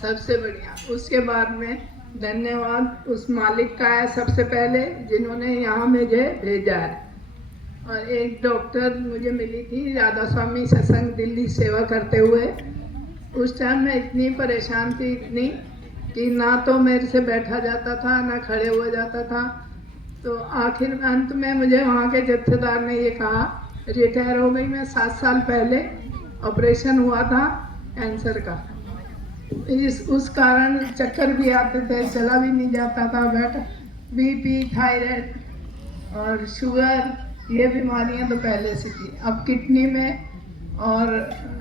सबसे बढ़िया। उसके बाद में धन्यवाद उस मालिक का है सबसे पहले, जिन्होंने यहाँ मुझे भेजा है। और एक डॉक्टर मुझे मिली थी राधा स्वामी सत्संग दिल्ली सेवा करते हुए। उस टाइम मैं इतनी परेशान थी, इतनी कि ना तो मेरे से बैठा जाता था ना खड़े हुआ जाता था। तो आखिर अंत में मुझे वहाँ के जत्थेदार ने ये कहा, रिटायर हो गई मैं 7 साल पहले, ऑपरेशन हुआ था कैंसर का, उस कारण चक्कर भी आते थे, चला भी नहीं जाता था, बैठा। बीपी, थायराइड और शुगर, ये बीमारियां तो पहले से थी। अब किडनी में और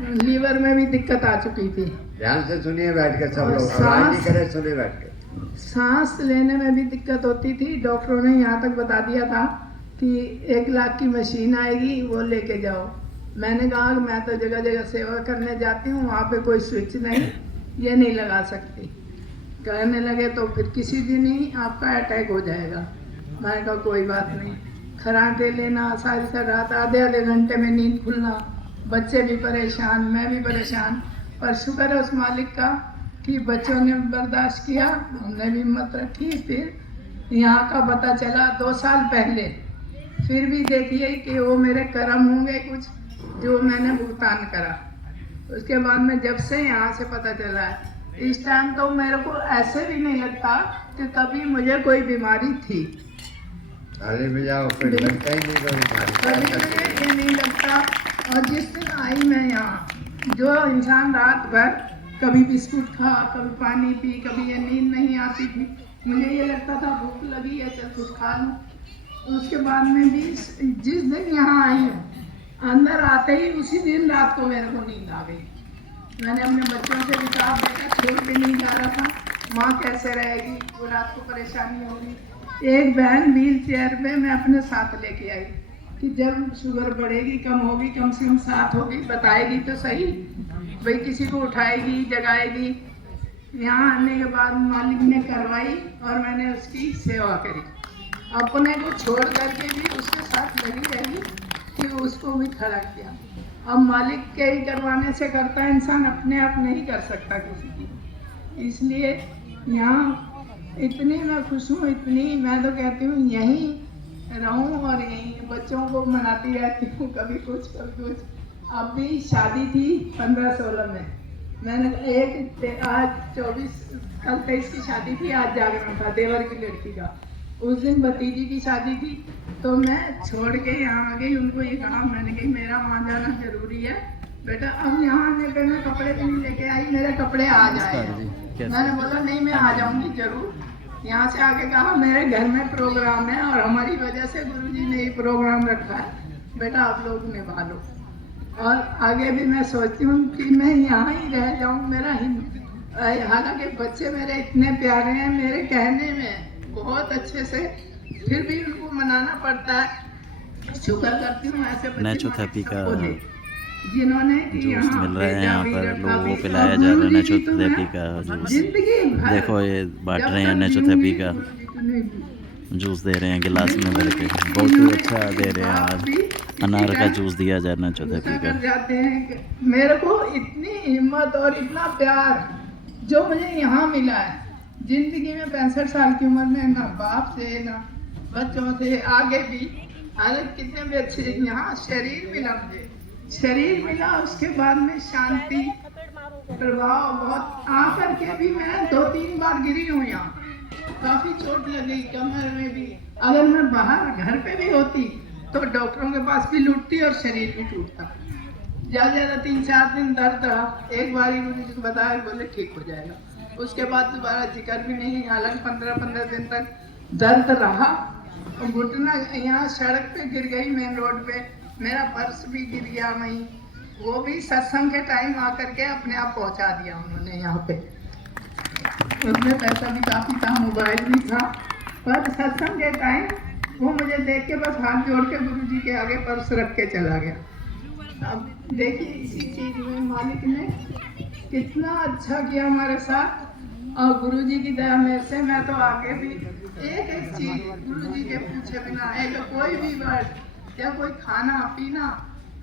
लीवर में भी दिक्कत आ चुकी थी। ध्यान से सुनिए बैठ के सब लोग, आवाज नहीं करे, सुनिए बैठ के। सांस लेने में भी दिक्कत होती थी। डॉक्टरों ने यहाँ तक बता दिया था कि 1 लाख की मशीन आएगी, वो लेके जाओ। मैंने कहा कि मैं तो जगह जगह सेवा करने जाती हूँ, वहाँ पे कोई स्विच नहीं, ये नहीं लगा सकती। कहने लगे तो फिर किसी दिन ही आपका अटैक हो जाएगा। मैंने कहा कोई बात नहीं। खराटे लेना, सारी रात आधे घंटे में नींद खुलना, बच्चे भी परेशान, मैं भी परेशान। पर शुक्र है उस मालिक का कि बच्चों ने बर्दाश्त किया, हमने भी हिम्मत रखी। फिर यहाँ का पता चला 2 साल पहले। फिर भी देखिए कि वो मेरे कर्म होंगे कुछ जो मैंने भुगतान करा। उसके बाद में जब से यहाँ से पता चला है, इस टाइम तो मेरे को ऐसे भी नहीं लगता कि कभी मुझे कोई बीमारी थी। अरे भैया फिर लगता ही नहीं कोई बीमारी, कभी मुझे ये नहीं लगता। और जिस दिन आई मैं यहाँ, जो इंसान रात भर कभी बिस्कुट खा, कभी पानी पी, कभी ये नींद नहीं आती थी, मुझे ये लगता था भूख लगी है चल कुछ खा लूँ। उसके बाद में भी जिस दिन यहाँ आई हूँ, अंदर आते ही उसी दिन रात को मेरे को नींद आ गई। मैंने अपने बच्चों से भी कहा, बेटा छोड़ के नहीं जा रहा था, माँ कैसे रहेगी, वो रात को परेशानी होगी। एक बहन व्हील चेयर पे मैं अपने साथ लेके आई कि जब शुगर बढ़ेगी, कम होगी, कम से कम साथ होगी, बताएगी तो सही, भाई किसी को उठाएगी, जगाएगी। यहाँ आने के बाद मालिक ने करवाई और मैंने उसकी सेवा करी। अपने को छोड़ करके भी उसके साथ लगी रही कि उसको भी खड़ा किया। अब मालिक के ही करवाने से करता है इंसान, अपने आप नहीं कर सकता किसी की। इसलिए यहाँ इतनी मैं खुश हूँ, इतनी मैं तो कहती हूँ यहीं रहूँ और यहीं बच्चों को मनाती रहती हूँ, कभी कुछ कभी कुछ। अब भी शादी थी 15-16 में, मैंने आज 24 कल 23 की शादी थी, आज जागरण था देवर की लड़की का। उस दिन भतीजी की शादी थी, तो मैं छोड़ के यहाँ आ गई। उनको ये कहा, मैंने कही मेरा वहाँ जाना जरूरी है बेटा। अब यहाँ आने पे मैं कपड़े भी नहीं लेके आई, मेरे कपड़े आ जाए। मैंने बोला नहीं मैं आ जाऊंगी जरूर। यहाँ से आके कहा मेरे घर में प्रोग्राम है और हमारी वजह से गुरुजी ने ये प्रोग्राम रखा है, बेटा आप लोग निभा लो। और आगे भी मैं सोचती हूँ कि मैं यहाँ ही रह जाऊँ। मेरा हालांकि बच्चे मेरे इतने प्यारे हैं, मेरे कहने में बहुत अच्छे से, फिर भी उनको मनाना पड़ता है। शुक्र करती हूँ ऐसे नेचुरोपैथी का जिन्होंने जूस मिल रहा है यहाँ पर, लोगों को पिलाया जा रहा है नेचुरोपैथी का जूस। देखो ये बांट रहे हैं नेचुरोपैथी का जूस, दे रहे हैं गिलास में भर के, बहुत ही अच्छा दे रहे हैं। आज अनार का जूस दिया जा रहा है नेचुरोपैथी का। जाते हैं मेरे को इतनी हिम्मत और इतना प्यार जो मुझे यहाँ मिला है जिंदगी में। 65 साल की उम्र में ना बाप से ना बच्चों से, आगे भी हालत कितने भी अच्छे, यहाँ शरीर मिला, मुझे शरीर मिला। उसके बाद में शांति प्रभाव बहुत। आकर के भी मैं 2-3 बार गिरी हूँ, यहाँ काफी चोट लगी कमर में भी। अगर मैं बाहर घर पे भी होती तो डॉक्टरों के पास भी लूटती और शरीर भी टूटता। ज्यादा 3-4 दिन दर्द रहा। एक बार ही गुरु जी को बताया, बोले ठीक हो जाएगा। उसके बाद दोबारा जिक्र भी नहीं। हालांकि 15-15 दिन तक दर्द रहा। घुटना यहाँ सड़क पे गिर गई, मेन रोड पे मेरा पर्स भी गिर गया वहीं, वो भी सत्संग के टाइम आकर के अपने आप पहुंचा दिया उन्होंने यहाँ पे। उसमें पैसा भी काफी था, मोबाइल भी था, पर सत्संग के टाइम वो मुझे देख के बस हाथ जोड़ के गुरु जी के आगे पर्स रख के चला गया। अब देखिए इसी चीज में मालिक ने कितना अच्छा किया हमारे साथ। और गुरुजी की दया मेरे से मैं तो आगे भी एक चीज गुरुजी के पूछे बिना, एक कोई भी वर्ड या कोई खाना पीना,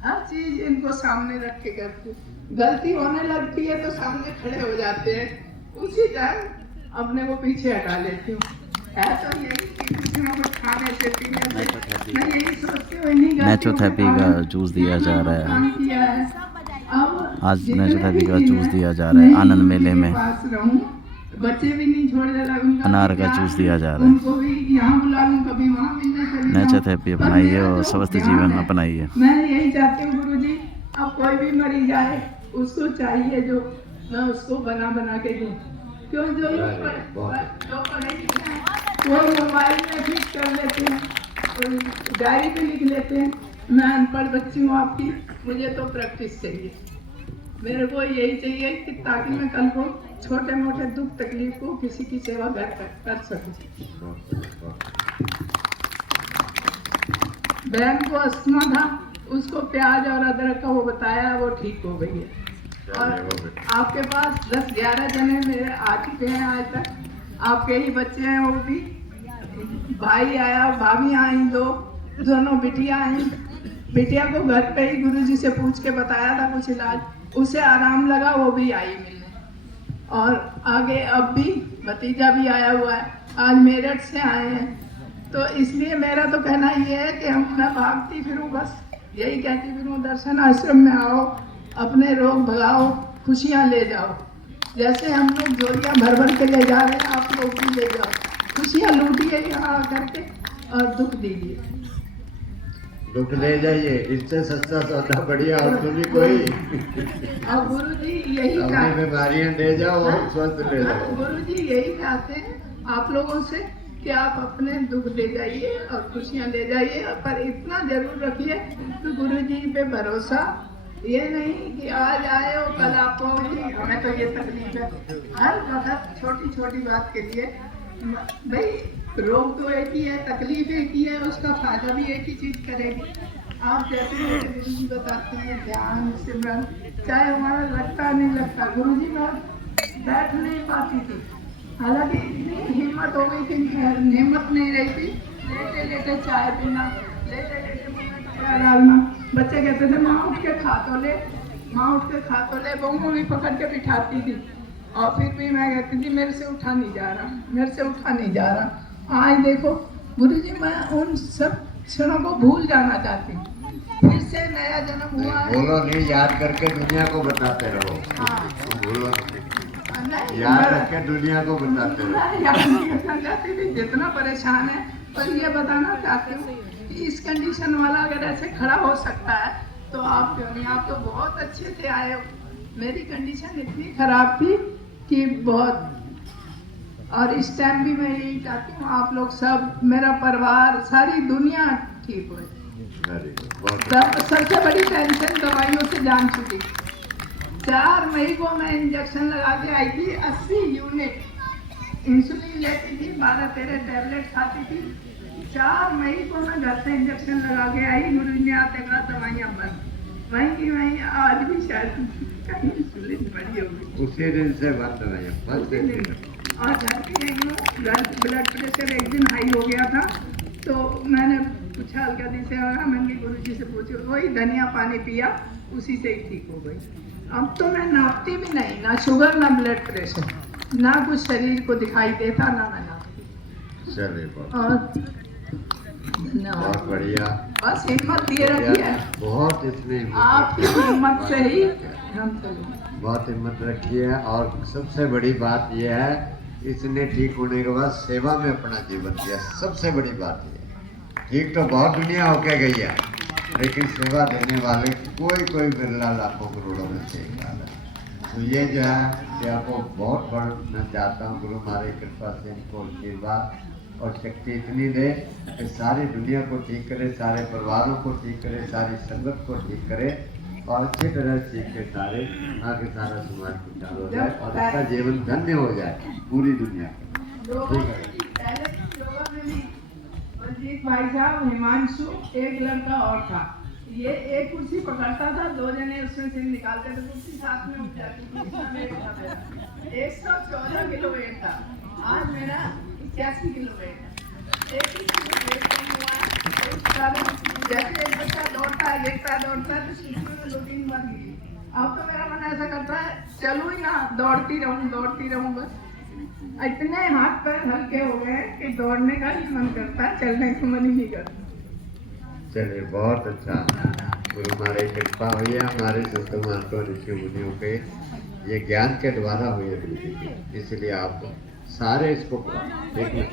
हर चीज इनको सामने रख के करती। गलती होने लगती है तो सामने खड़े हो जाते हैं उसी टाइम अपने को पीछे हटा लेती हूँ। है तो यही कि किसी में कुछ खाने से पीने से मैं यही सोचती हूँ इन्हीं नेचोथेरेपी का जूस दिया जा रहा है। काम किया है। अब आज जितने नेचोथेरेपी भी का दिन जूस है, दिया जा रहा है मैं आनंद गुरु मेले जी के में। पास रहूं, बच्चे भी नहीं छोड़ दे रहा, उनका अनार का प्यार, जूस दिया जा रहा है। उनको भी यहाँ बुला लूं, कभी वहाँ मिलने चली जाऊं। नेचोथेरेपी पर अपनाइए मेरा और जो स्वस्थ ध्यान जीवन है, अपनाइए। मैं यही चाहती हूँ गुरु जी, अब कोई भी मरीज आए उसको चाहिए जो मैं उसको बना बना के दूं। क्यों जो लोग पढ़े लिखे हैं वो मोबाइल में ठीक कर लेते हैं, डायरी पे लिख लेते हैं। मैं अनपढ़ बच्ची हूँ आपकी, मुझे तो प्रैक्टिस चाहिए। मेरे को यही चाहिए कि ताकि मैं कल को छोटे मोटे दुख तकलीफ को किसी की सेवा कर सकूं। बहन को अस्थमा था, उसको प्याज और अदरक का वो बताया, वो ठीक हो गई है। और आपके पास 10-11 जने मेरे आ चुके हैं आज तक, आपके ही बच्चे हैं, वो भी भाई आया, भाभी आई, दोनों बिटिया आई। बिटिया को घर पे ही गुरुजी से पूछ के बताया था कुछ इलाज, उसे आराम लगा, वो भी आई मिलने। और आगे अब भी भतीजा भी आया हुआ है, आज मेरठ से आए हैं। तो इसलिए मेरा तो कहना ये है कि मैं भागती फिरूं, बस यही कहती फिरूं, दर्शन आश्रम में आओ, अपने रोग भगाओ, खुशियाँ ले जाओ। जैसे हम लोग झोलियाँ भर भर के ले जा रहे हैं, आप लोग भी ले जाओ, खुशियाँ लूटिए यहाँ आकर के और दुख दीजिए। दुख ले जाइए, इससे सस्ता सौदा बढ़िया और तो नहीं कोई। और गुरु जी यही अपनी बीमारियां ले जाओ और स्वस्थ ले जाओ। गुरु जी यही चाहते हैं आप लोगों से कि आप अपने दुख ले जाइए और खुशियाँ ले जाइए, पर इतना जरूर रखिए कि गुरु जी पे भरोसा, ये नहीं कि आज आए हो कल आपको जी हमें तो ये तकलीफ है। हर वक्त छोटी छोटी बात के लिए भाई, रोग तो एक ही है, तकलीफ एक ही है, उसका फायदा भी एक ही चीज करेगी। आप जैसे गुरु जी बताते हैं ध्यान सिमरन, चाहे हमारा लगता नहीं लगता, गुरु जी में बैठ नहीं पाती थी, हालांकि इतनी हिम्मत हो गई थी, हिम्मत नहीं रही थी, लेटे लेटे चाय पीना, लेटे लेटे मुंह में कपड़ा डालना। बच्चे कहते थे माँ उठ के खा तो ले, माँ उठ के खा तो ले, बहू को भी पकड़ के बिठाती थी, और फिर भी मैं कहती थी मेरे से उठा नहीं जा रहा, मेरे से उठा नहीं जा रहा। आज देखो गुरु जी, मैं उन सब क्षणों को भूल जाना चाहती हूँ, फिर से नया जन्म हुआ है। बोलो नहीं, याद करके दुनिया को बताते रहो। हाँ। बोलो नहीं, याद रख के दुनिया को बताते रहो। मैं याद नहीं करना चाहती थी, जितना परेशान है, पर ये बताना चाहती हूँ कि इस कंडीशन वाला अगर ऐसे खड़ा हो सकता है तो आप क्यों नहीं। आप तो बहुत अच्छे से आए हो, मेरी कंडीशन इतनी खराब थी कि बहुत, और इस टाइम भी मैं यही चाहती हूँ आप लोग सब, मेरा परिवार, सारी दुनिया ठीक हो। सबसे बड़ी टेंशन दवाइयों से जान चुकी। 4 मई को मैं इंजेक्शन लगा के आई थी, 80 यूनिट इंसुलिन लेती थी, 12-13 टैबलेट खाती थी। 4 मई को मैं घर से इंजेक्शन लगा के आई, गुरु ने आते कहा दवाइयाँ बंद, वहीं की वहीं आज भी शायद कहीं इंसुलिन पड़ी होगी, उसी दिन से बंद है, बस। और घर पे गई हूँ, घर ब्लड प्रेशर एक दिन हाई हो गया था, तो मैंने पूछा हल्का दी से, मैंने गुरु जी से पूछा, वही धनिया पानी पिया, उसी से ही ठीक हो गई। अब तो मैं नापती भी नहीं, ना शुगर ना ब्लड प्रेशर, ना कुछ शरीर को दिखाई देता, ना मैं नापती। चलिए बहुत बढ़िया, बस हिम्मत दिए रखी है, बहुत इसमें आपकी हिम्मत से ही हम चले। बहुत हिम्मत रखी है, और सबसे बड़ी बात यह है, इसने ठीक होने के बाद सेवा में अपना जीवन दिया, सबसे बड़ी बात यह है। ठीक तो बहुत दुनिया होके गई है, लेकिन सेवा देने वाले कोई बिरला लाखों करोड़ों में से एक है। तो ये जो है कि आपको बहुत बढ़ना चाहता हूँ, गुरु हमारे कृपा से इनको आशीर्वाद और शक्ति इतनी दे कि सारी दुनिया को ठीक करे, सारे परिवारों को ठीक करे, सारी संगत को ठीक करे, और अच्छी तरह सीख के सारे आगे सारा समाज खुशहाल हो जाए और इसका जीवन धन्य हो जाए पूरी दुनिया का। ठीक है। एक भाई साहब हिमांशु, एक लड़का और था, ये एक कुर्सी पकड़ता था, 2 जने उसमें से निकालते थे, कुर्सी साथ में उठ जाती। 114 किलो वेट था, आज मेरा 81 किलो वेट है। एक ही वेट कम हुआ है। जैसे एक बच्चा दौड़ता है, देखता है, दौड़ता है, तो सीखने में 2-3 बार गिरी, अब तो मेरा मन ऐसा करता है चलूं ही ना, दौड़ती रहूं बस। इतने हाथ पैर हल्के हो गए कि दौड़ने का ही मन करता है, चलने का मन ही नहीं करता। चलिए बहुत अच्छा, गुरु हमारे कृपा हुई है हमारे संत महात्मा ऋषि मुनियों पे, ये ज्ञान के द्वारा हुई है, इसलिए आप सारे इसको देखिए